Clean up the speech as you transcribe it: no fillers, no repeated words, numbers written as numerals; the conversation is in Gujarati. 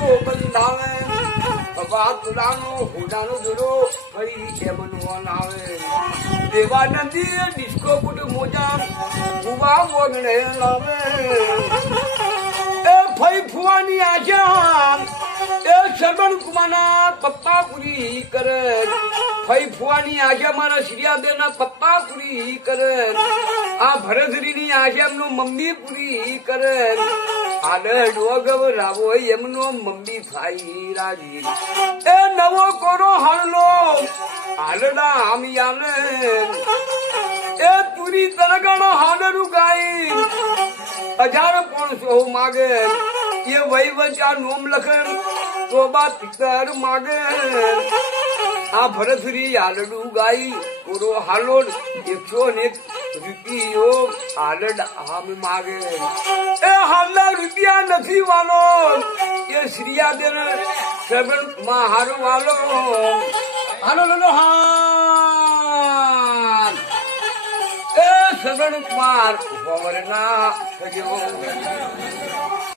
તો બંધાવે તુલાનો હોડાનો જોડો ફરી કેમનો લાવે દેવાનંદી ડિસ્કો કુટ મોજા ઉવા મોગણે લાવે એ ફઈ ફુવાની આશા એ શરવણ કુમારના પપ્પા પૂરી કરે ફઈ ફુવાની આશા મારા શ્રીયાદેના પપ્પા પૂરી કરે આ ભરતરીની આશા એમનો મમ્મી પૂરી કરે આને ડોગવ રાવો એમનો મમ્મી થાય રાજી એ નવો કોરો હાલો હાલડા આમી આલે એ પૂરી તરગાણો હાલરું ગાઈ 1500 માગે એ વહીવટા નોમ લખે તોબા પિતર માગે આ ભરતરી હાલડું ગાઈ કોરો હાલોડ 101 રૂપિયો હાલડ આમ માગે એ હાલના રૂપિયા નથી વાલો એ શ્રીયાદેન સબન માં હારો વાલો હાલો લો હાન એ સબન કુમાર વરના થયો